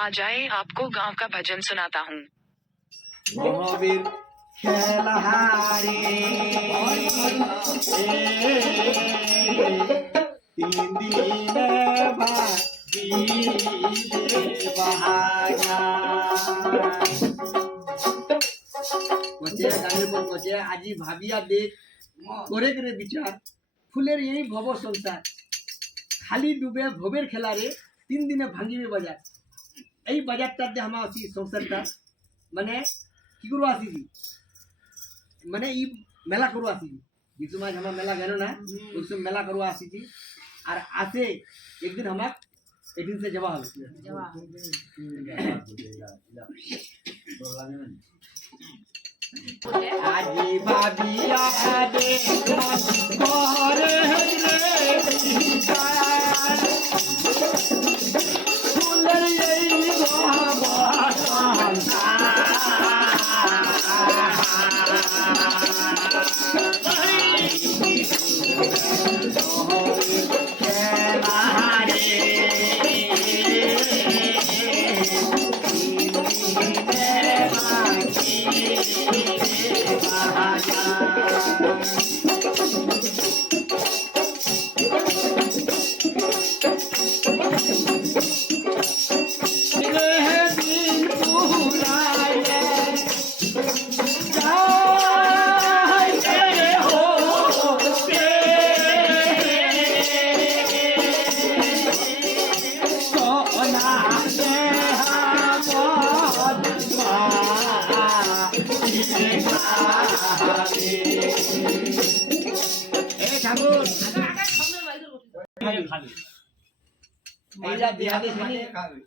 आ जाए, आपको गांव का भजन सुनाता हूँ। महावीर खेलहारे तीन दिन भागी बहागा गाনের পর কচে আজি ভাবিয়া দেখ করে করে বিচার ফুলের এই ভব সংসার খালি ডুবে ভবের খেলারে 3 দিনে ভাঙিবে বাজার এই বাজারটার যে আমার আছি সংসারটা মানে কি করবো আসিছি মানে ই মেলা করবো আসিছি কিছু মাঝ আমার মেলা গেল না ওই সব মেলা করবো আসিছি আর আসে একদিন আমার একদিন সে যাওয়া হবে আজি ভাবিয়া দে করে ফুলের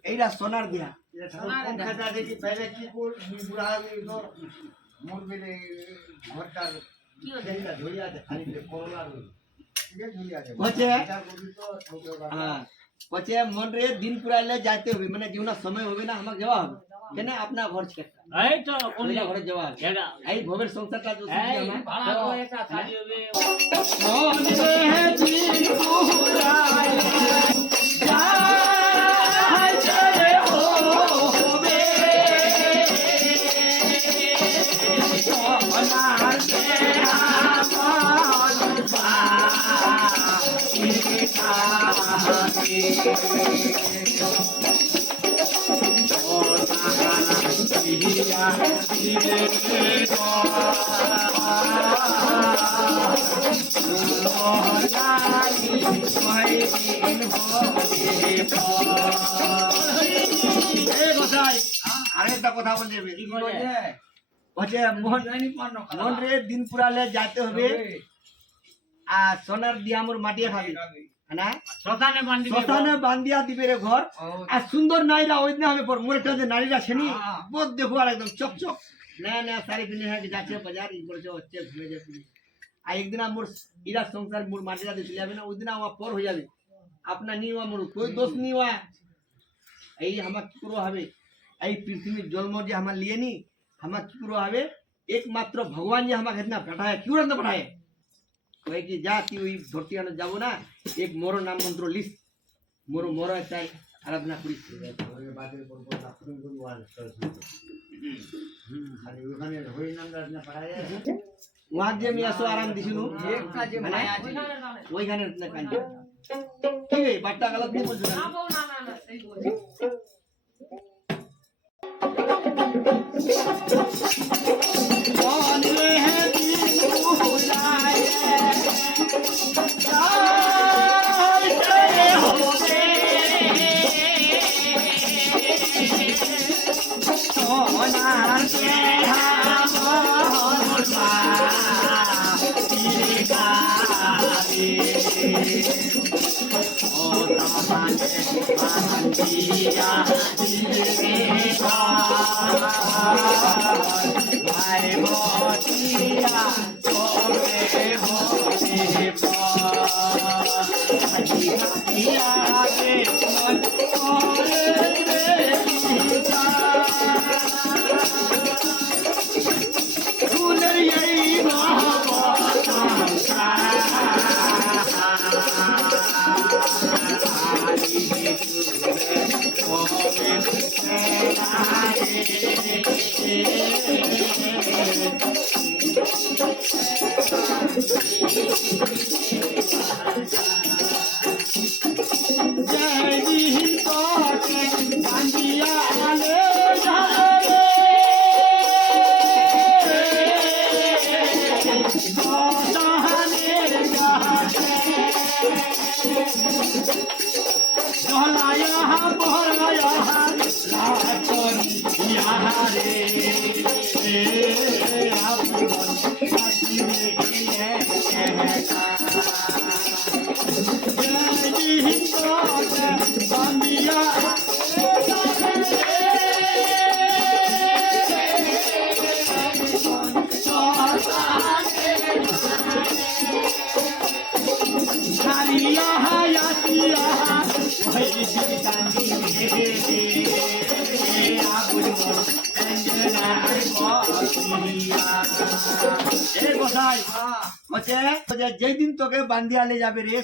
এই এইটা সোনার দিয়া पहले की बुढ़ा मोर मेरे घर का झोलिया खाली कोरोना पचे मन रे दिन पुराइले जाते হবে মানে যেনা সময় হবে না আমাকে যাওয়া হবে কেন আপনা ঘর ছেড়ে এই তো কোন ঘরে যাওয়া এটা এই ভবের সংসারটা তো এই আমার ভাড়া তো একটা শাড়ি হবে মন রে দিন পুরাইলে যাইতে হবে সোনার দেহা আরেকটা কথা বলছে মন রে দিন পুরালে যাইতে হবে আর সোনার দিয়া মোর মাটিয়ে খাবি না শ্মশানে বান্ধিয়া দিবে রে ঘর আর সুন্দর নারীরা ওই দিন আমি মোর একটা যে নারীরা শ্রেণী বোধ দেখো আর একদম চকচক নয়া নয়া শাড়ি কিনে যাচ্ছে বাজার ই করছে হচ্ছে ঘুরে যাচ্ছে আর একদিন মোর ইরা সংসার মোর মাটিরা দিতে যাবে না ওই দিন আমার পর হয়ে যাবে আপনার নিওয়া মোর কোই দোষ নিওয়া এই আমার কি করবো হবে এই পৃথিবীর জন্ম যে আমার লিয়ে নি আমার কি করবো হবে একমাত্র ভগবান যে আমাকে इतना পাঠায় क्यों না পাঠায় কই কি যা তুই ওই ধরতি আনো যাব না এক মোর নাম মন্ত্র লিস মোর মোর চাই আরাধনা করিস বাদের পর আপনি বলওয়াল খালি ওখানে হই নাম রাধনা পড়ায় ওয়াজ যে আমি আসো আরাম দিছিনু একটা যে মায়া আছে ওইখানে না কান কি রে বাট্টা গলত দিয়ে বলছ না না সেই বলছি কौन रे है दिल बुलाए जाते होगे सोना के भाई मोतिया এই গোসাই বলছে যেই দিন তোকে বান্ধিয়া লে যাবে রে